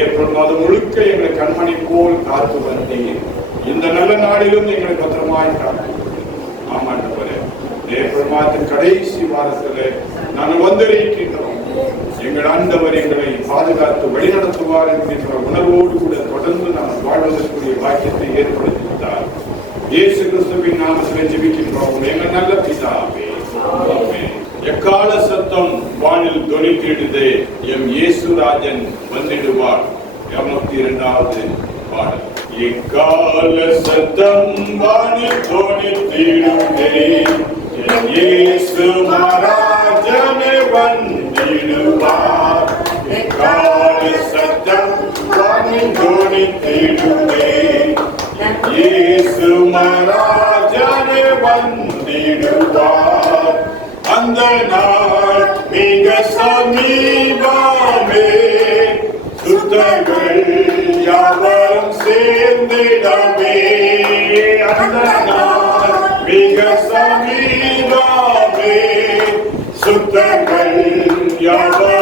April மாதம் முழுக்க எங்களை கண்மணி போல் காத்து வந்தீங்க இந்த நல்ல நாளிலும் எங்களை பத்திரமாய் காத்து ஏப்ரல் மாதத்தின் கடைசி வாரத்தில் நாங்கள் வந்திருக்கின்றோம். எங்கள் ஆண்டவர் எங்களை பாதுகாத்து வழிநடத்துவார் என்கின்ற உணர்வோடு கூட தொடர்ந்து நாம் வாழ்வதற்குரிய பாக்கியத்தை ஏற்படுத்திவிட்டார். இயேசு கிறிஸ்துவின் நாமத்தில் ஜெபிக்கின்றோம். எங்கள் நல்ல பிதாவே. எக்கால சத்தம் வானில் தொனித்திடுதே எம் இயேசுராஜன் வந்திடுவார். இருநூத்தி இரண்டாவது பாடல். எக்கால சத்தம் வானில் தொனித்திடுதே எம் இயேசு மகாராஜனே வந்திடுவார். எக்கால சத்தம் வானில் தொனித்திடுதே இயேசு மகாராஜனே வந்திடுவார். அந்த நாள் மிக சமீபமே சுத்தங்கள் யாவரும் சேர்ந்திடமே. அந்த நாள் மிக சமீபமே சுத்தங்கள் யாவரும்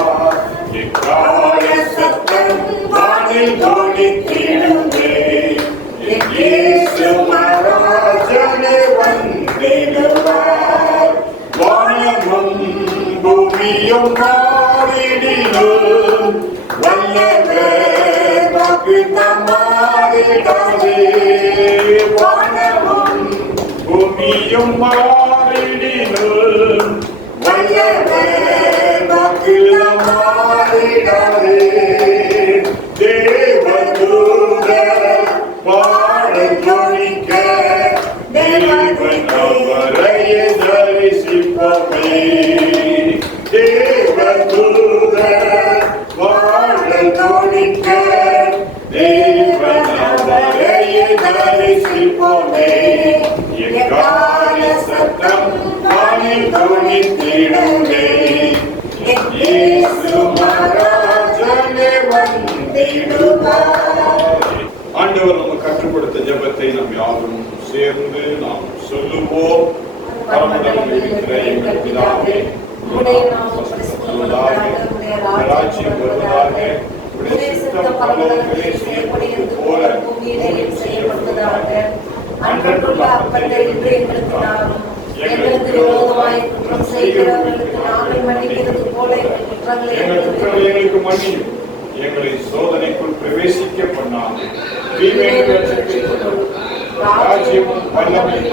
ദൈവം കാണിടും വല്ലവേ പിതാമാരിടവേ വാനവും ഭൂമിയും മാറിടും சேர்ந்து நாம் சொல்லுவோம். பரமண்டலம் இருக்கிற எங்கள் பிதாவே ராஜ்யம் வருவதாக போல செய்யப்படுவதாக அன்றன்றுள்ள அப்பத்தை இன்று எங்களுக்கு தாரும் எங்களுக்கு விரோதமாய் குற்றம் செய்கிறவர்களுக்கு நாங்கள் மன்னிக்கிறது போல எங்கள் குற்றங்களை எங்களுக்கு மன்னியும். எங்களை சோதனைக்குள் பிரவேசிக்க பண்ணாமல் ராஜ்யமும் மகிமையும்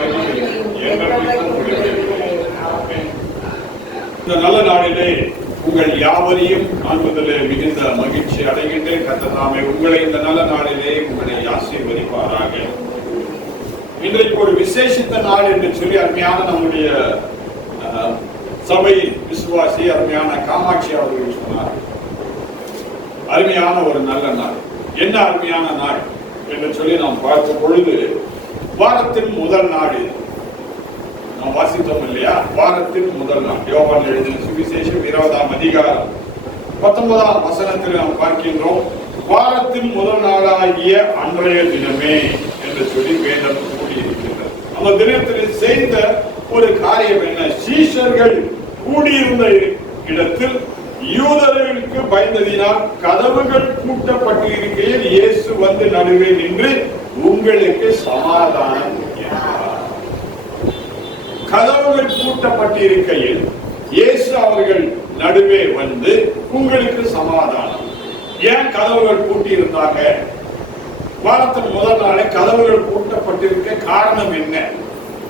இந்த நல்ல நாளிலே உங்கள் யாவரையும் காண்பதிலே மிகுந்த மகிழ்ச்சி அடைகின்றேன். கத்ததாமே உங்களை இந்த நல்ல நாளிலே உங்களை ஆசீர்வதிப்பாராக. இன்றைக்கு ஒரு விசேஷித்த நாள் என்று சொல்லி அருமையான நம்முடைய அஹ், சபை விசுவாசி அருமையான காமாட்சி அவர்கள் சொன்னார். அருமையான ஒரு நல்ல நாள். என்ன அருமையான நாள் என்று சொல்லி நாம் பார்த்த பொழுது வாரத்தின் முதல் நாள் நாம் வாசித்தோம் இல்லையா? வாரத்தின் முதல் நாள். யோவான் எழுதின சுவிசேஷம் இருபதாம் அதிகாரம். பத்தொன்பதாம் வசனத்தில் நாம் பார்க்கின்றோம் வாரத்தின் முதல் நாளாகிய அன்றைய தினமே என்று சொல்லி வேதம் கூடியிருக்கின்றது அந்த தினத்தில் செய்த ஒரு காரியம் என்ன? சீஷர்கள் கூடியிருந்த இடத்தில் யூதர்களுக்கு பயந்ததினால் கதவுகள் கூட்டப்பட்டு இருக்கையில் இயேசு வந்து நடுவே நின்று உங்களுக்கு சமாதானம் கதவுகள் பூட்டப்பட்டிருக்கையில் இயேசு அவர்கள் நடுவே வந்து உங்களுக்கு சமாதானம். ஏன் கதவுகள் பூட்டி இருந்தாங்க வாரத்தின் முதல் நாளே கதவுகள் பூட்டப்பட்டிருக்க காரணம் என்ன?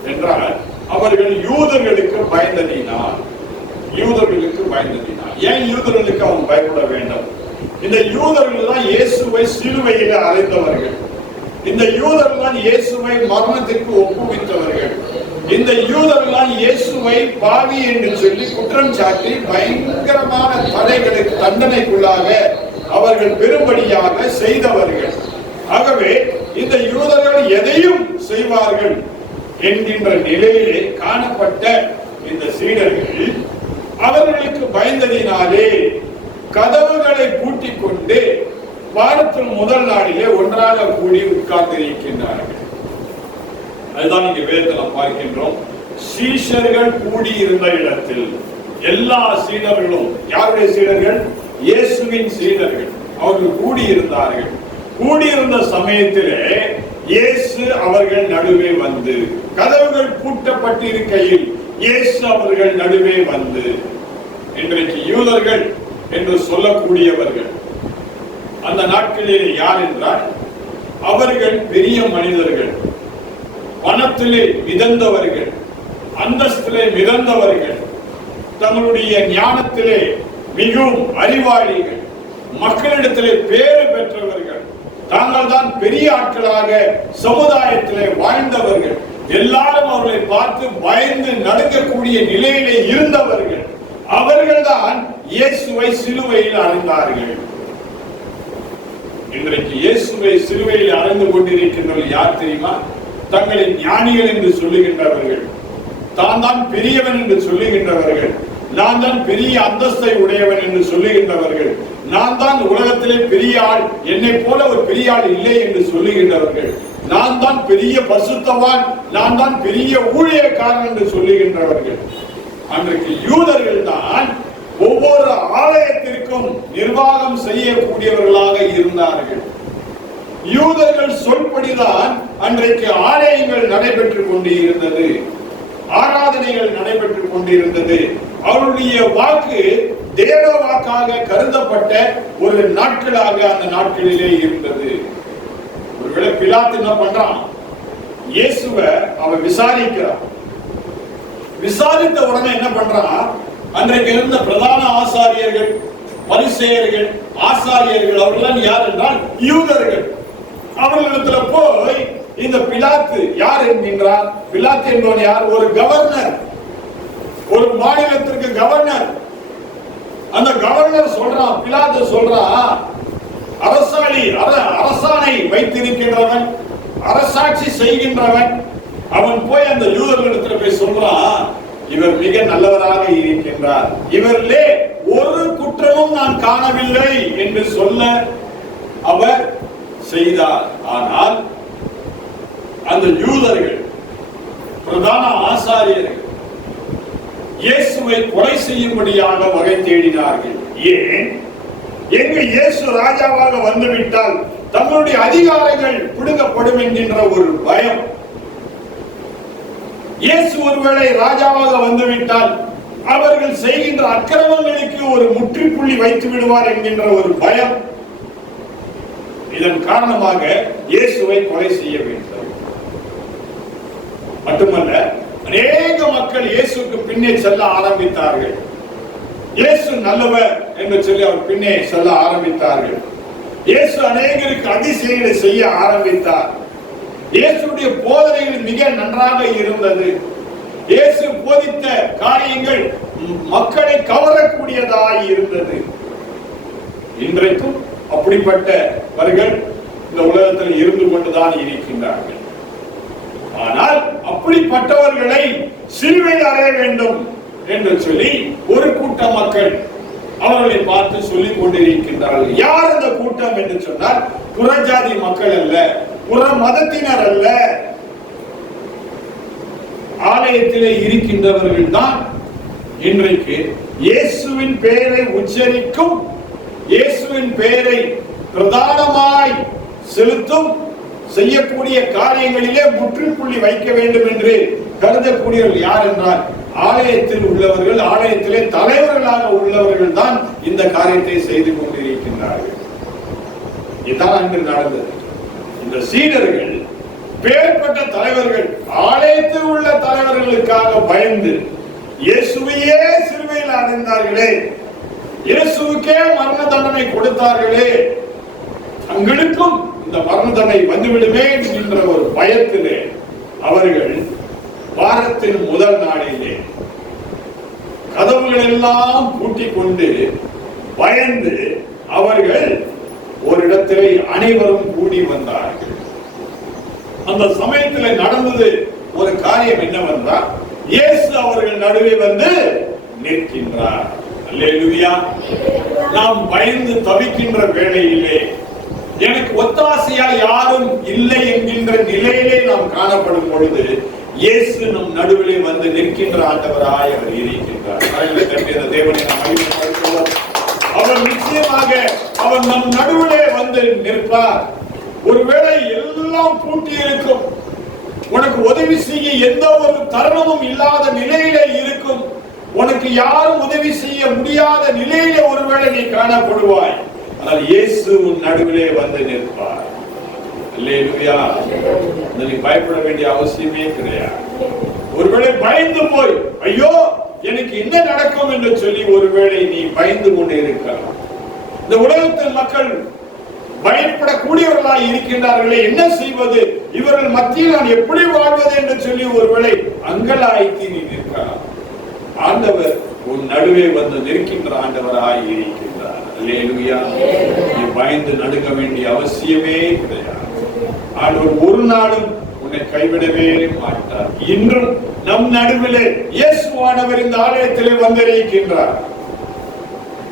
என்றால் அவர்கள் யூதர்களுக்கு பயந்ததினால். யூதர்களுக்கு பயந்ததினால். ஏன் யூதர்களுக்கு அவங்க பயப்பட வேண்டும்? இந்த யூதர்கள் தான் இயேசுவை சிலுவையில் அறைந்தவர்கள். இந்த யூதர்கள் இயேசுவை மரணத்திற்கு ஒப்புவித்தவர்கள். இந்த யூதர்கள் இயேசுவை பாவி என்று சொல்லி குற்றம் சாட்டி பயங்கரமான தடைகளுக்கு தண்டனைக்குள்ளாக அவர்கள் பெரும்படியாக செய்தவர்கள். ஆகவே இந்த யூதர்கள் எதையும் செய்வார்கள் என்கின்ற நிலையிலே காணப்பட்ட இந்த சீடர்கள் அவர்களுக்கு பயந்ததினாலே கதவுகளை பூட்டிக் கொண்டு வாரத்தின் முதல் நாளிலே ஒன்றாக கூடி உட்கார்ந்திருக்கின்றார்கள். அதுதான் இங்க வேதத்துல பார்க்கின்றோம். சீஷர்கள் கூடி இருந்த இடத்தில் எல்லா சீடர்களும் யாருடைய சீடர்கள்? இயேசுவின் சீடர்கள். அவர்கள் கூடியிருந்தார்கள். கூடியிருந்த சமயத்திலே இயேசு அவர்கள் நடுவே வந்து கதவுகள் பூட்டப்பட்டிருக்கையில் இயேசு அவர்கள் நடுவே வந்து இன்றைக்கு யூதர்கள் என்று சொல்லக்கூடியவர்கள் அந்த நாட்களில் யார் என்றால் அவர்கள் பெரிய மனிதர்கள் பணத்திலே மிதந்தவர்கள் அந்தஸ்திலே மிதந்தவர்கள் தங்களுடைய ஞானத்திலே மிகவும் அறிவாளிகள் மக்களிடத்திலே பேறு பெற்றவர்கள் தாங்கள் தான் பெரிய ஆட்களாக சமுதாயத்திலே வாழ்ந்தவர்கள் எல்லாரும் அவர்களை பார்த்து பயந்து நடுங்கக்கூடிய நிலையிலே இருந்தவர்கள் அவர்கள்தான் இயேசுவை சிலுவையில் அறிந்தார்கள் இன்றைக்கு இயேசுவை சிலுவையில் அறந்து கொண்டிருக்கின்றவர்கள் யார் தெரியுமா? தங்களை ஞானிகள் என்று சொல்லுகின்றவர்கள். தான் தான் பெரியவன் என்று சொல்லுகின்றவர்கள். நான் தான் பெரிய அந்தஸ்தை உடையவன் என்று சொல்லுகின்றவர்கள். நான் தான் உலகத்திலே பெரிய ஆள். என்னை போல ஒரு பெரிய ஆள் இல்லை என்று சொல்லுகின்றவர்கள். நான் தான் பெரிய பசுத்தவான் நான் தான் பெரிய ஊழியக்காரன் என்று சொல்லுகின்றவர்கள். அன்றைக்கு யூதர்கள் தான் ஒவ்வொரு ஆலயத்திற்கும் நிர்வாகம் செய்யக்கூடியவர்களாக இருந்தார்கள். யூதர்கள் சொல்படிதான் அன்றைக்கு ஆலயங்கள் நடைபெற்றுக் கொண்டிருந்தது. ஆராதனைகள் நடைபெற்றுக் கொண்டிருந்தது. அவருடைய வாக்கு தேவ வாக்காக கருதப்பட்ட ஒரு நாட்களாக அந்த நாட்களிலே இருந்தது. ஒருவேளை பிலாத்து என்ன பண்றான்? இயேசுவ அவன் விசாரிக்கிறான். விசாரித்த உடனே என்ன பண்றான்? அன்றைக்கு இருந்த பிரதான ஆசாரியர்கள் பரிசேயர்கள் ஆசாரியர்கள் அவர்கள் யார் என்றால் யூதர்கள். அவர்களிடத்துல போய் இந்த பிலாத்து யார் என்கின்றார்? பிலாத்து என்பவன் யார்? ஒரு கவர்னர் ஒரு மாநிலத்திற்கு கவர்னர் அந்த கவர்னர் சொல்றான் பிலாத்து சொல்றான் அரசாணி அர- அரசாணை வைத்திருக்கின்றவன் அரசாட்சி செய்கின்றவன். அவன் போய் அந்த யூதர்களிடத்துல போய் சொல்றான் இவர் மிக நல்லவராக இருக்கின்றார். இவரிலே ஒரு குற்றமும் நான் காணவில்லை என்று சொல்ல அவர் செய்தார். ஆனால் அந்த யூதர்கள் பிரதான ஆசாரியர்கள் இயேசுவை கொலை செய்யும்படியாக வகை தேடினார்கள். ஏன்? எங்கு இயேசு ராஜாவாக வந்துவிட்டால் தங்களுடைய அதிகாரங்கள் பிடுங்கப்படும் என்கின்ற ஒரு பயம். இயேசு ஒருவேளை ராஜாவாக வந்துவிட்டால் அவர்கள் செய்கின்ற அக்கிரமங்களுக்கு ஒரு முற்றுப்புள்ளி வைத்து விடுவார் என்கின்ற ஒரு பயம். இதன் காரணமாக இயேசுவை கொலை செய்ய வேண்டும். மட்டுமல்ல அநேக மக்கள் இயேசுக்கு பின்னே செல்ல ஆரம்பித்தார்கள். இயேசு நல்லவர் என்று சொல்லி அவர் பின்னே செல்ல ஆரம்பித்தார்கள். இயேசு அநேகருக்கு அதிசயங்களை செய்ய ஆரம்பித்தார். இயேசுடைய போதனைகள் மிக நன்றாக இருந்தது. இயேசு போதித்த காரியங்கள் மக்களை கவரக்கூடியதாய் இருந்தது. இன்றைக்கும் அப்படிப்பட்டவர்கள் இந்த உலகத்தில் இருந்து கொண்டுதான் இருக்கின்றார்கள். ஆனால் அப்படிப்பட்டவர்களை சிலுவையில் அறைய வேண்டும் என்று சொல்லி ஒரு கூட்ட மக்கள் அவர்களை பார்த்து சொல்லிக் கொண்டிருக்கின்றார்கள். யார் அந்த கூட்டம் என்று சொன்னால் புறஜாதி மக்கள் அல்ல. ஒரு மதத்தினர் அல்ல ஆலயத்திலே இருக்கின்றவர்கள் தான் இன்றைக்கு இயேசுவின் பெயரை உச்சரிக்கும் இயேசுவின் பெயரை பிரதானமாய் செலுத்தும் செய்யக்கூடிய காரியங்களிலே முற்றுப்புள்ளி வைக்க வேண்டும் என்று கருதக்கூடியவர்கள் யார் என்றால் ஆலயத்தில் உள்ளவர்கள் ஆலயத்திலே தலைவர்களாக உள்ளவர்கள் தான் இந்த காரியத்தை செய்து கொண்டிருக்கின்றார்கள். இதுதான் அன்று நடந்தது. இந்த சீடர்கள் பேர்பட்ட தலைவர்கள் ஆலயத்தில் உள்ள தலைவர்களுக்காக பயந்து இயேசுவையே சிறுவையில் அடைந்தார்களே. இயேசுவுக்கே மரண தண்டனை கொடுத்தார்களே. தங்களுக்கும் இந்த மரண தண்டனை வந்துவிடுமே என்கின்ற ஒரு பயத்திலே அவர்கள் வாரத்தின் முதல் நாளிலே கதவுகள் எல்லாம் பூட்டி கொண்டு பயந்து அவர்கள் ஒரு இடத்திலே அனைவரும் கூடி வந்தார்கள். அந்த சமயத்தில் நடந்தது ஒரு காரியம் என்னவென்றால் இயேசு அவர்கள் நடுவே வந்து நிற்கின்றார். நாம் பயந்து தவிக்கின்ற வேளையிலே எனக்கு ஒத்தாசையா யாரும் இல்லை என்கின்ற நிலையிலே நாம் காணப்படும் பொழுது இயேசு நம் நடுவிலே வந்து நிற்கின்ற ஆண்டவராய் அவர் இருக்கின்றார். தேவனை நாம் நிச்சயமாக அவர் நம் நடுவிலே வந்து நிற்பார். ஒருவேளை எல்லாம் பூட்டி இருக்கும் உனக்கு உதவி செய்ய எந்த ஒரு தருணமும் இல்லாத நிலையிலே இருக்கும். உனக்கு யாரும் உதவி செய்ய முடியாத நிலையிலே ஒருவேளை நீ காணப்படுவாய். ஆனால் இயேசு உன் நடுவிலே வந்து நிற்பார். அல்லேலூயா. நீ பயப்பட வேண்டிய அவசியமே கிடையாது. ஒருவேளை பயந்து போய் ஐயோ எனக்கு என்ன நடக்கும்? என்று சொல்லி ஒருவேளை நீ பயந்து கொண்டு இருக்கலாம். இந்த உலகத்தில் மக்கள் பயப்படக்கூடியவர்களாய் இருக்கின்றார்களே என்ன செய்வது? இவர்கள் மத்தியில் நான் எப்படி வாழ்வது என்று சொல்லி ஒருவேளை அங்கலாய்த்தி நீ நிற்கலாம் ஆண்டவர் உன் நடுவே வந்து நிற்கின்ற ஆண்டவராய் இருக்கின்றார். அல்லேலூயா. நீ பயந்து நடுங்க வேண்டிய அவசியமே கிடையாது. ஆண்டவர் ஒரு நாளும் உன்னை கைவிடவே மாட்டார். இன்றும் நம் நடுவிலே இயேசுவானவர் இந்த ஆலயத்திலே வந்திருக்கின்றார்.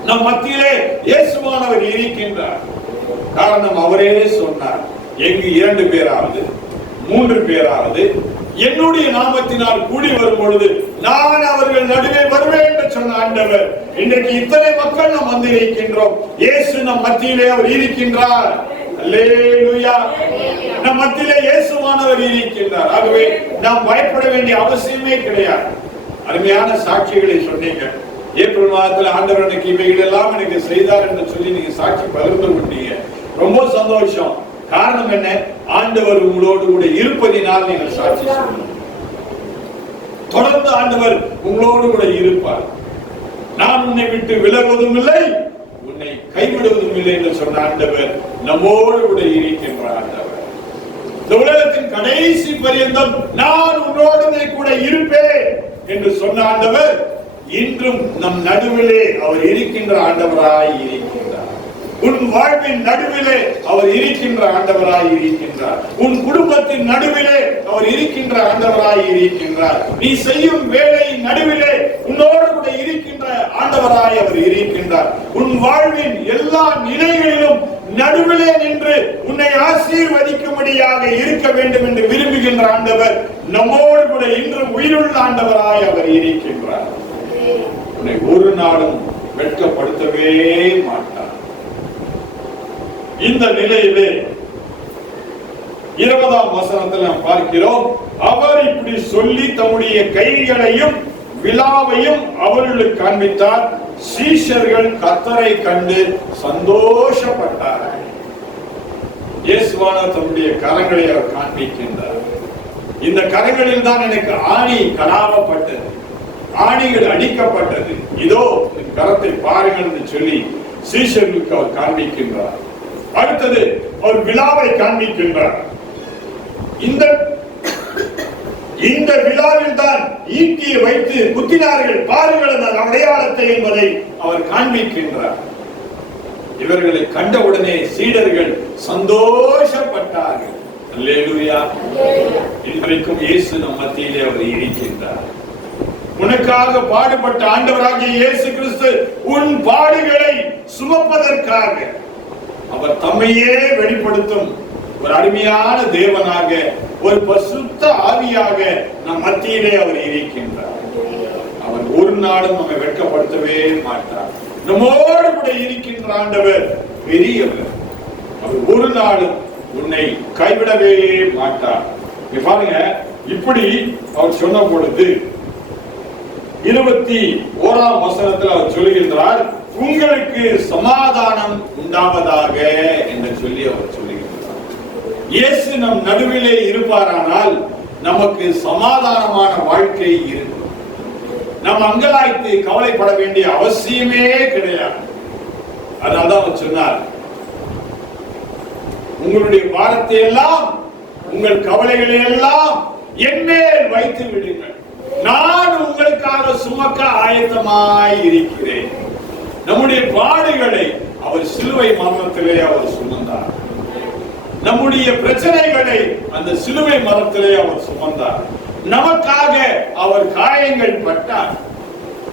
நம் மத்தியிலே இயேசுவானவர் இருக்கின்றார். காரணம் அவரே சொன்னார். எங்கு இரண்டு பேராவது மூன்று பேராவது என்னுடைய நாமத்தினால் கூடி வரும் பொழுது நான் அவர்கள் நடுவே வருவேன் என்று சொன்ன ஆண்டவர் இன்றைக்கு இத்தனை மக்கள் நாம் வந்திருக்கின்றோம் இயேசு நம் மத்தியிலே அவர் இருக்கின்றார். நம் மத்தியிலே இயேசுவானவர் இருக்கின்றார். ஆகவே நாம் பயப்பட வேண்டிய அவசியமே கிடையாது. அருமையான சாட்சிகளை சொன்னீங்க ஏப்ரல் மாதத்துல ஆண்டவர் எனக்கு இவைகள் எல்லாம் எனக்கு செய்தார் என்று சொல்லி நீங்க சாட்சி பகிர்ந்து கொண்டீங்க. ரொம்ப சந்தோஷம். காரணம் என்ன? ஆண்டவர் உங்களோடு கூட இருப்பதினால் நீங்கள் சாட்சி சொல்லணும் தொடர்ந்து ஆண்டவர் உங்களோடு கூட இருப்பார். நான் உன்னை விட்டு விலகுவதும் இல்லை உன்னை கைவிடுவதும் இல்லை என்று சொன்ன ஆண்டவர் நம்மோடு கூட இருக்கின்ற ஆண்டவர். இந்த உலகத்தின் கடைசி பரியந்தம் நான் உன்னோடு கூட இருப்பேன் என்று சொன்ன ஆண்டவர் இன்றும் நம் நடுவிலே அவர் இருக்கின்ற ஆண்டவராய் இருக்கின்றார். உன் வாழ்வின் நடுவிலே அவர் இருக்கின்ற ஆண்டவராய் இருக்கின்றார். உன் குடும்பத்தின் நடுவிலே அவர் இருக்கின்ற ஆண்டவராய் இருக்கின்றார். நீ செய்யும் வேலை நடுவிலே உன்னோடு கூட இருக்கின்ற ஆண்டவராய் அவர் இருக்கின்றார். உன் வாழ்வின் எல்லா நிலைகளிலும் நடுவிலே நின்று உன்னை ஆசீர்வதிக்கும்படியாக இருக்க வேண்டும் என்று விரும்புகின்ற ஆண்டவர் நம்மோடு கூட இன்றும் உயிருள்ள ஆண்டவராய் அவர் இருக்கின்றார். உன்னை ஒரு நாளும் வெட்கப்படுத்தவே மாட்டார் இந்த நிலையிலே இருபதாம் வசனத்தில் நாம் பார்க்கிறோம் அவர் இப்படி சொல்லி தம்முடைய கைகளையும் விழாவையும் அவர்களுக்கு காண்பித்தார். சீஷர்கள் கத்தரை கண்டு சந்தோஷப்பட்டார்கள். இயேசுவான தம்முடைய கரங்களை அவர் காண்பிக்கின்றார். இந்த கரங்களில் தான் எனக்கு ஆணி கலாவப்பட்டது ஆணிகள் அடிக்கப்பட்டது. இதோ கரத்தை பாருங்கள் என்று சொல்லி சீஷர்களுக்கு அவர் காண்பிக்கின்றார். அடுத்தது அவர் விழாவை காண்பிக்கின்றார். இந்த இந்த விழாவில் தான் ஈட்டியை வைத்து குத்தினார்கள். பாருங்கள் அந்த அடையாளத்தை என்பதை அவர் காண்பிக்கின்றார். இவர்களை கண்டவுடனே சீடர்கள் சந்தோஷப்பட்டார்கள். இன்றைக்கும் இயேசு நம் மத்தியிலே அவர் இருக்கின்றார். உனக்காக பாடுபட்ட ஆண்டவராகிய இயேசு கிறிஸ்து உன் பாடுகளை சுமப்பதற்காக. அவர் தம்மையே வெளிப்படுத்தும் ஒரு அருமையான தேவனாக ஒரு பசுத்த ஆவியாக நம் மத்தியிலே அவர் இருக்கின்றார். அவர் ஒரு நாளும் நம்மை வெட்கப்படுத்தவே மாட்டார். நம்மோடு கூட இருக்கின்ற ஆண்டவர் பெரியவர். அவர் ஒரு நாளும் உன்னை கைவிடவே மாட்டார். பாருங்க இப்படி அவர் சொன்ன பொழுது இருபத்தி ஓராம் வசனத்தில் அவர் சொல்லுகின்றார் உங்களுக்கு சமாதானம் உண்டாவதாக என்று சொல்லி அவர் சொல்லுகின்றார். இயேசு நம் நடுவிலே இருப்பாரானால் நமக்கு சமாதானமான வாழ்க்கை இருக்கும். நம் அங்கலாய்த்து கவலைப்பட வேண்டிய அவசியமே கிடையாது. அதனால்தான் அவர் சொன்னார் உங்களுடைய பாரத்தை எல்லாம் உங்கள் கவலைகளை எல்லாம் என் மேல் வைத்து விடுங்கள். ஆயத்தமாய் இருக்கிறேன் நம்முடைய பாடுகளை அவர் சிலுவை மரணத்திலே அவர் சுமந்தார். நம்முடைய பிரச்சனைகளை அந்த சிலுவை மரத்திலே அவர் சுமந்தார். நமக்காக அவர் காயங்கள் பட்டார்.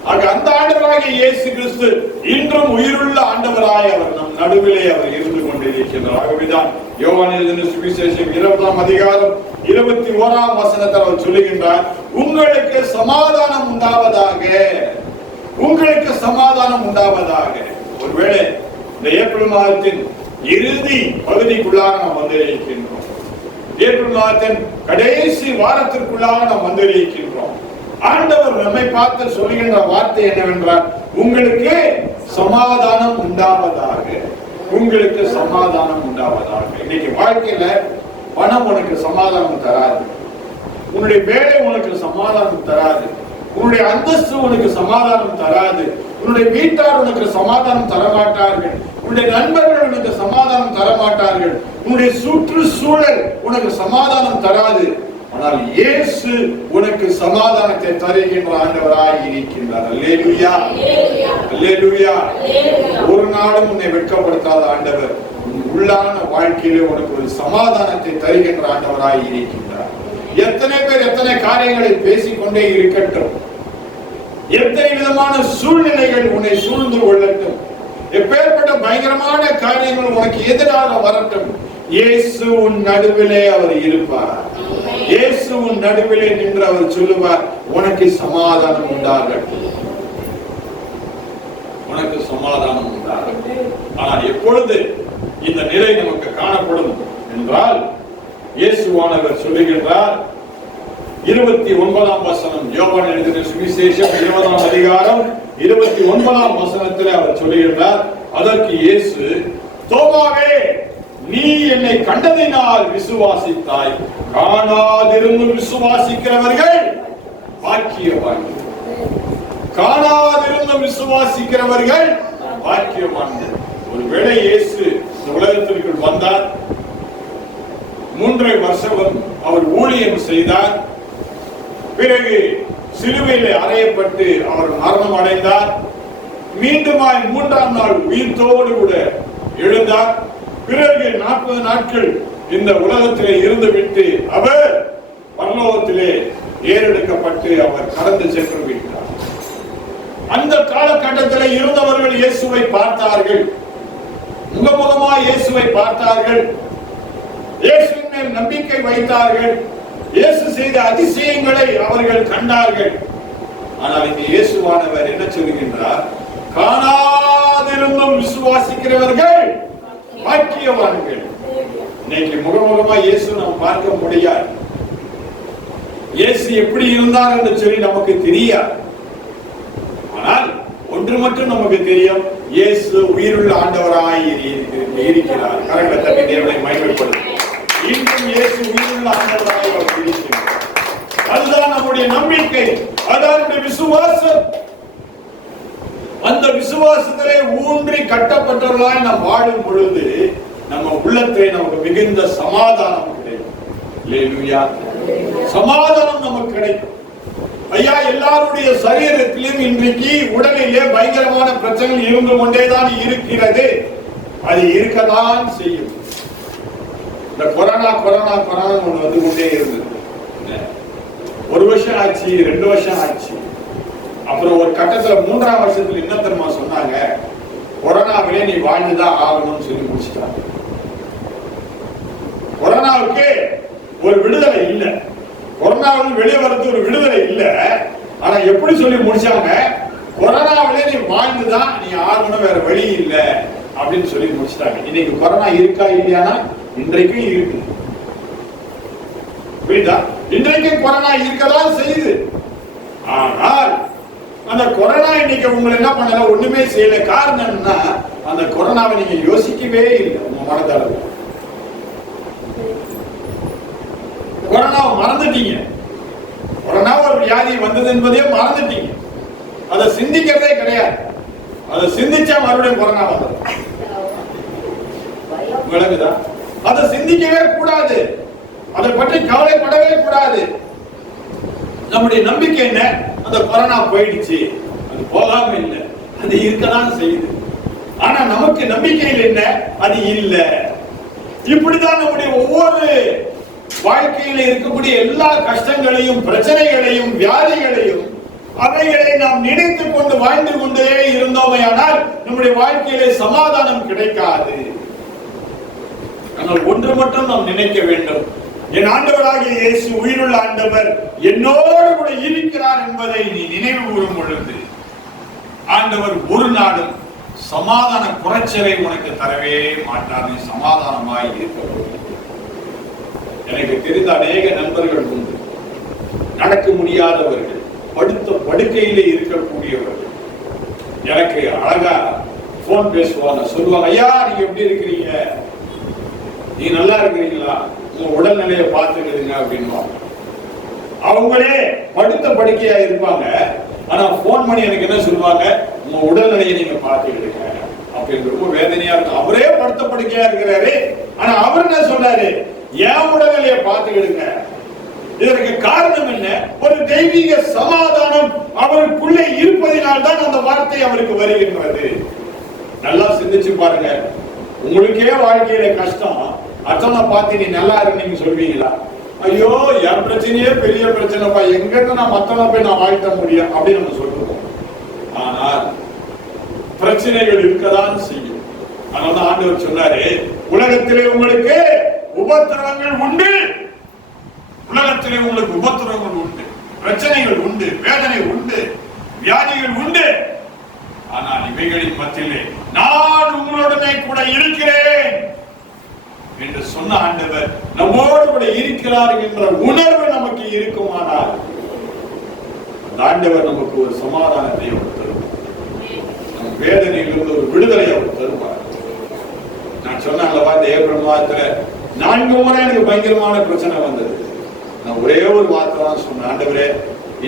ஆக அந்த ஆண்டவராக இயேசு கிறிஸ்து இன்றும் உயிருள்ள ஆண்டவராய் அவர் நம் நடுவிலே அவர் இருந்து கொண்டிருக்கின்றார் ஆகவேதான் யோவான் எழுதின சுவிசேஷம் இருபதாம் அதிகாரம் இருபத்தி ஓராம் வசனத்தில் அவர் சொல்லுகின்றார் உங்களுக்கு சமாதானம் உண்டாவதாக உங்களுக்கு சமாதானம் உண்டாவதாக. ஒருவேளை இந்த ஏப்ரல் மாதத்தின் இறுதி பகுதிக்குள்ளாக நாம் வந்திருக்கின்றோம். ஏப்ரல் மாதத்தின் கடைசி வாரத்திற்குள்ளாக நாம் வந்திருக்கின்றோம். ஆண்டவர் நம்மை பார்த்து சொல்லுகின்ற வார்த்தை என்னவென்றால் உங்களுக்கு சமாதானம் உண்டாவதாக. உங்களுக்கு சமாதானம் உண்டாவதாக. இன்னைக்கு வாழ்க்கையில பணம் உனக்கு சமாதானம் தராது. உன்னுடைய வேலை உனக்கு சமாதானம் தராது. உன்னுடைய அந்தஸ்து உனக்கு சமாதானம் தராது. உன்னுடைய வீட்டார் உனக்கு சமாதானம் தரமாட்டார்கள். உன்னுடைய நண்பர்கள் உனக்கு சமாதானம் தரமாட்டார்கள். உன்னுடைய சுற்றுச்சூழல் உனக்கு சமாதானம் தராது. ஆனால் இயேசு உனக்கு சமாதானத்தை தருகின்ற ஆண்டவராய் இருக்கின்றார். அல்லேலூயா. அல்லேலூயா. ஒரு நாளும் உன்னை வெட்கப்படுத்தாத ஆண்டவர் உள்ளான வாழ்க்கையிலே உனக்கு ஒரு சமாதானத்தை தருகின்ற ஆண்டவராய் இருக்கின்றார். எத்தனை பேர் எத்தனை காரியங்களை பேசிக்கொண்டே இருக்கட்டும். எத்தனை விதமான சூழ்நிலைகள் உன்னை சூழ்ந்து கொள்ளட்டும். எப்பேற்பட்ட பயங்கரமான காரியங்கள் உனக்கு எதிராக வரட்டும். இயேசு உன் நடுவிலே அவர் இருப்பார். இயேசுவின் நடுவிலே நின்று அவர் சொல்லுவார் உனக்கு சமாதானம் உண்டாகட்டும் உனக்கு சமாதானம் உண்டாகட்டும் ஆனால் எப்பொழுது இந்த நிலை நமக்கு காணப்படும் என்றால் இயேசுவானவர் சொல்லுகின்றார் இருபத்தி ஒன்பதாம் வசனம் யோவான் எழுதின சுவிசேஷம் இருபதாம் அதிகாரம் இருபத்தி ஒன்பதாம் வசனத்தில் அவர் சொல்லுகின்றார் அதற்கு இயேசு தோமாவே நீ என்னை கண்டதினால் விசுவாசித்தாய். காணாதிருந்து விசுவாசிக்கிறவர்கள் பாக்கியவான்கள். காணாதிருந்து விசுவாசிக்கிறவர்கள் பாக்கியவான்கள். ஒருவேளை இயேசு இந்த உலகத்திற்குள் வந்தார். மூன்றரை வருஷம் அவர் ஊழியம் செய்தார். பிறகு சிலுவையில் அறையப்பட்டு அவர் மரணம் அடைந்தார். மீண்டுமாய் மூன்றாம் நாள் உயிர்த்தோடு கூட எழுந்தார். பிறகு நாற்பது நாட்கள் இந்த உலகத்திலே இருந்துவிட்டு அவர் பரலோகத்திலே ஏறெடுக்கப்பட்டு அவர் கடந்து சென்று விட்டார். அந்த காலகட்டத்தில் இருந்தவர்கள் இயேசுவை பார்த்தார்கள். முகமுகமாய் இயேசுவை பார்த்தார்கள். இயேசுவின் மேல் நம்பிக்கை வைத்தார்கள். இயேசு செய்த அதிசயங்களை அவர்கள் கண்டார்கள். ஆனால் இங்கு இயேசுவானவர் என்ன சொல்கின்றார் காணாதிருந்தும் விசுவாசிக்கிறவர்கள் பாக்கியவான்கள். இன்னைக்கு முகமுகமா இயேசு நாம் பார்க்க முடியாது. இயேசு எப்படி இருந்தார் என்று சொல்லி நமக்கு தெரியாது. ஆனால் ஒன்று மட்டும் நமக்கு தெரியும். இயேசு உயிருள்ள ஆண்டவராய் இருக்கிறார். கரங்களை தட்டி தேவனை மகிமைப்படுத்தும். இன்றும் இயேசு உயிருள்ள ஆண்டவராய் அவர் இருக்கிறார். அதுதான் நம்முடைய நம்பிக்கை. அதான் விசுவாசம். அந்த விசுவாசத்திலே ஊன்றி கட்டப்பட்டவர்களாய் நாம் வாழும் பொழுது நம்ம உள்ளத்திலே நமக்கு மிகுந்த சமாதானம் கிடைக்கும். சமாதானம் நமக்கு கிடைக்கும். ஐயா எல்லாருடைய சரீரத்திலும் இன்றைக்கு உடலிலே பயங்கரமான பிரச்சனை இருந்து கொண்டேதான் இருக்கிறது. அது இருக்கத்தான் செய்யும். இந்த கொரோனா கொரோனா கொரோனா ஒன்று வந்து கொண்டே இருந்தது. ஒரு வருஷம் ஆச்சு ரெண்டு வருஷம் ஆச்சு. அப்புறம் ஒரு கட்டத்துல மூன்றாம் வருஷத்துல என்ன தெரியுமா சொன்னாங்க கொரோனாவிலே நீ வாழ்ந்துதான் ஆகணும்னு சொல்லி முடிச்சிட்டாங்க. கொரோனாவுக்கு ஒரு விடுதலை இல்லை. கொரோனாவில் வெளியே வரது ஒரு விடுதலை இல்லை. ஆனா எப்படி சொல்லி முடிச்சாங்க? கொரோனாவிலே நீ வாழ்ந்துதான் நீ ஆகணும் வேற வழி இல்லை அப்படின்னு சொல்லி முடிச்சிட்டாங்க. இன்னைக்கு கொரோனா இருக்கா இல்லையானா? இன்றைக்கும் இருக்கு. புரியுதா? இன்றைக்கும் கொரோனா இருக்கதான் செய்யுது. ஆனால் அந்த கொரோனா இன்னைக்கு உங்களை என்ன பண்ணல? ஒண்ணுமே செய்யல. காரணம் என்னன்னா அந்த கொரோனாவை நீங்க யோசிக்கவே இல்லை. உங்க மனதளவு கொரோனாவை மறந்துட்டீங்க. கொரோனா ஒரு வியாதி வந்தது என்பதையே மறந்துட்டீங்க. அதை சிந்திக்கிறதே கிடையாது. அதை சிந்திச்சா மறுபடியும் கொரோனா வந்தது. விளங்குதா? அதை சிந்திக்கவே கூடாது. அதை பற்றி கவலைப்படவே கூடாது. நம்முடைய நம்பிக்கை என்ன? அந்த கொரோனா போயிடுச்சு. அது போகாம இல்லை. அது இருக்கதான் செய்யுது. ஆனா நமக்கு நம்பிக்கையில் என்ன? அது இல்ல. இப்படிதான் நம்முடைய ஒவ்வொரு வாழ்க்கையில இருக்கக்கூடிய எல்லா கஷ்டங்களையும் பிரச்சனைகளையும் வியாதிகளையும் அவைகளை நாம் நினைத்துக் கொண்டு வாழ்ந்து கொண்டே இருந்தோமையானால் நம்முடைய வாழ்க்கையிலே சமாதானம் கிடைக்காது. ஆனால் ஒன்று மட்டும் நாம் நினைக்க வேண்டும். என் ஆண்டவராகிய இயேசு உயிருள்ள ஆண்டவர் என்னோடு கூட இருக்கிறார் என்பதை நீ நினைவு கூறும் பொழுது ஆண்டவர் ஒரு நாளும் சமாதான குறைச்சலை உனக்கு தரவே மாட்டார் நீ சமாதானமாய் இருக்க எனக்கு தெரிந்த அநேக நண்பர்கள் உண்டு. நடக்க முடியாதவர்கள் படுத்த படுக்கையிலே இருக்கக்கூடியவர்கள். எனக்கு அழகா போன் பேசுவாங்க சொல்லுவாங்க ஐயா நீங்க எப்படி இருக்கிறீங்க? நீ நல்லா இருக்கிறீங்களா? உங்க உடல்நிலையை பார்த்துக்கிடுங்க அப்படின்வாங்க அவங்களே படுத்த படுக்கையா இருப்பாங்க. ஆனா போன் பண்ணி எனக்கு என்ன சொல்லுவாங்க? உங்க உடல்நிலையை நீங்க பார்த்துக்கிடுங்க. அப்படின்னு ரொம்ப வேதனையா இருக்கும். அவரே படுத்த படுக்கையா இருக்கிறாரு. ஆனா அவர் என்ன சொல்றாரு? என் உடல்நிலையை பார்த்துக்கிடுங்க. இதற்கு காரணம் என்ன? ஒரு தெய்வீக சமாதானம் அவருக்குள்ளே இருப்பதினால் தான் அந்த வார்த்தை அவருக்கு வருகின்றது. நல்லா சிந்திச்சு பாருங்க. உங்களுக்கே வாழ்க்கையில கஷ்டம். அத்தனை பார்த்து நீ நல்லா இருந்தீங்க சொல்வீங்களா? ஐயோ என் பிரச்சனையே பெரிய பிரச்சனைப்பா. எங்க நான் மத்தவங்க போய் நான் வாழ்த்த முடியும் அப்படின்னு நம்ம சொல்லுவோம். ஆனால் பிரச்சனைகள் இருக்கதான் செய்யும். அதனால தான் ஆண்டவர் சொன்னாரு உலகத்திலே உங்களுக்கு உபத்திரவங்கள் உண்டு. உலகத்திலே உங்களுக்கு உபத்திரவங்கள் உண்டு. பிரச்சனைகள் உண்டு வேதனை உண்டு வியாதிகள் உண்டு. ஆனால் இவைகளின் மத்தியிலே நான் உங்களுடனே கூட இருக்கிறேன். என்று சொன்ன ஆண்டவர் நம்மோடு கூட இருக்கிறார் என்ற உணர்வு நமக்கு இருக்குமானால் அந்த ஆண்டவர் நமக்கு ஒரு சமாதானத்தை அவர் தருவார் நம் வேதனையிலிருந்து ஒரு விடுதலை அவர் தருவார். நான் சொன்ன அல்லவா இந்த ஏப்ரல் மாதத்துல நான்கு முறை எனக்கு பயங்கரமான பிரச்சனை வந்தது. நான் ஒரே ஒரு வார்த்தை தான் சொன்னேன். ஆண்டவரே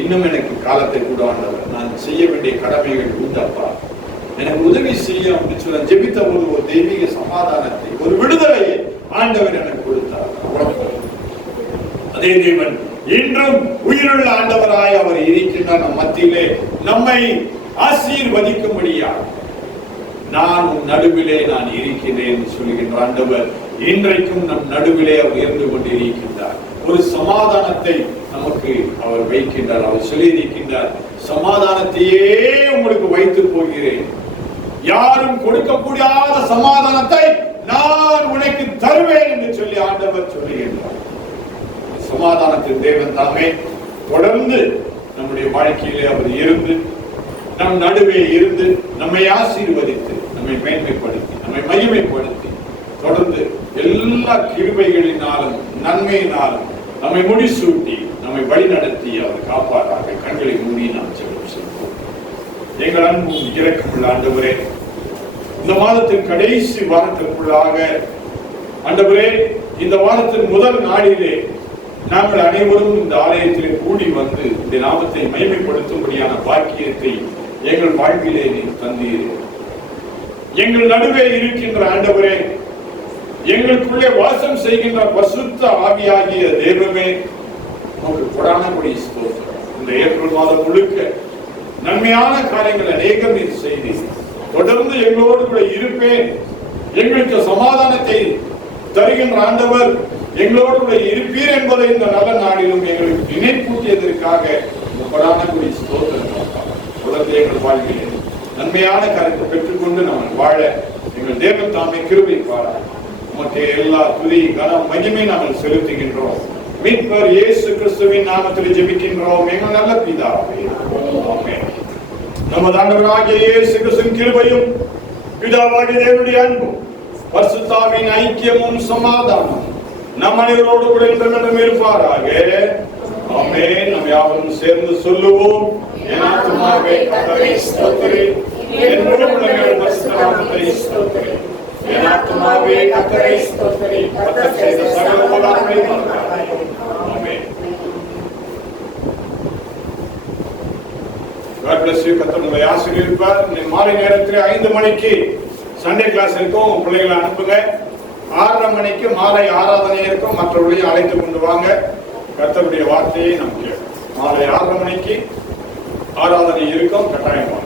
இன்னும் எனக்கு காலத்தை கூட ஆண்டவர். நான் செய்ய வேண்டிய கடமைகள் உண்டப்பா எனக்கு உதவி செய்ய அப்படின்னு சொல்ல ஜெபித்த போது ஒரு தெய்வீக சமாதானத்தை ஒரு விடுதலையை ஆண்டவர் எனக்கு கொடுத்தார். அதே தேவன் இன்றும் உயிருள்ள ஆண்டவராய் அவர் இருக்கின்ற நம் மத்தியிலே. நம்மை ஆசீர்வதிக்கும்படியா நான் நடுவிலே நான் இருக்கிறேன் என்று சொல்கின்ற ஆண்டவர் இன்றைக்கும் நம் நடுவிலே அவர் இருந்து கொண்டு இருக்கின்றார். ஒரு சமாதானத்தை நமக்கு அவர் வைக்கின்றார் அவர் சொல்லி இருக்கின்றார் சமாதானத்தையே உங்களுக்கு வைத்து போகிறேன். யாரும் கொடுக்க முடியாத சமாதானத்தை தருவேன் என்று சொல்லி ஆண்டவர் சொல்லுகின்றார் சமாதானத்தின் தேவன் தாமே தொடர்ந்து நம்முடைய வாழ்க்கையிலே அவர் இருந்து நம் நடுவே இருந்து நம்மை ஆசீர்வதித்து நம்மை மேன்மைப்படுத்தி நம்மை மகிமைப்படுத்தி தொடர்ந்து எல்லா கிருபைகளினாலும் நன்மையினாலும் நம்மை முடிசூட்டி நம்மை வழிநடத்தி அவர் காப்பாராக கண்களை மூடி நாம் செல்லும் செல்வோம் எங்கள் அன்பும் இறக்கமுள்ள ஆண்டவரே இந்த மாதத்தின் கடைசி வாரத்திற்குள்ளாக ஆண்டவரே இந்த வாரத்தின் முதல் நாளிலே நாங்கள் அனைவரும் இந்த ஆலயத்திலே கூடி வந்து இந்த நாமத்தை மகிமைப்படுத்தும்படியான பாக்கியத்தை எங்கள் வாழ்விலே நீ தந்தீர்கள் எங்கள் நடுவே இருக்கின்ற ஆண்டவரே எங்களுக்குள்ளே வாசம் செய்கின்ற பசுத்த ஆவியாகிய தெய்வமே உங்களுக்கு கொடான ஸ்தோத்திரம். இந்த ஏப்ரல் மாதம் முழுக்க நன்மையான காரியங்கள் அநேகம் செய்தி தொடர்ந்து எங்களோடு கூட இருப்பேன். எங்களுக்கு சமாதானத்தை தருகின்ற ஆண்டவர் எங்களோடு கூட இருப்பீர் என்பதை இந்த நல்ல நாளிலும் எங்களுக்கு நினைப்பூட்டியதற்காக கொடான ஸ்தோத்திரம். அப்பா. எங்கள் வாழ்க்கையில் நன்மையான கருத்தை பெற்றுக்கொண்டு நாம் வாழ எங்கள் தேவன் தாமே கிருபை பாரார் உமக்கு எல்லா துதி கனம் மகிமை நாங்கள் செலுத்துகின்றோம். மீட்பர் இயேசு கிறிஸ்துவின் நாமத்தில் ஜெபிக்கின்றோம். எங்கள் நல்ல பிதாவே. நமது ஆண்டவராகிய இயேசு கிறிஸ்துவின் கிருபையும் பிதாவாகிய தேவனுடைய அன்பும் பரிசுத்தாவின் ஐக்கியமும் சமாதானம் நம் அனைவரோடு கூட என்றும் இருப்பாராக. ஆமென். யாவரும் சேர்ந்து சொல்லுவோம். என் கர்த்தரை என் உள்ளங்கள் கர்த்தரை கர்த்தர் செய்த சகல உபகாரங்களையும் God bless you. மாலை நேரத்தில் ஐந்து மணிக்கு சண்டே கிளாஸ் இருக்கும். பிள்ளைகளை அனுப்புங்க. ஆறரை மணிக்கு மாலை ஆராதனை இருக்கும். மற்றவர்களையும் அழைத்து கொண்டு வாங்க. கர்த்தருடைய வார்த்தையை நமக்கு மாலை ஆறரை மணிக்கு ஆராதனை இருக்கும். கட்டாயமாக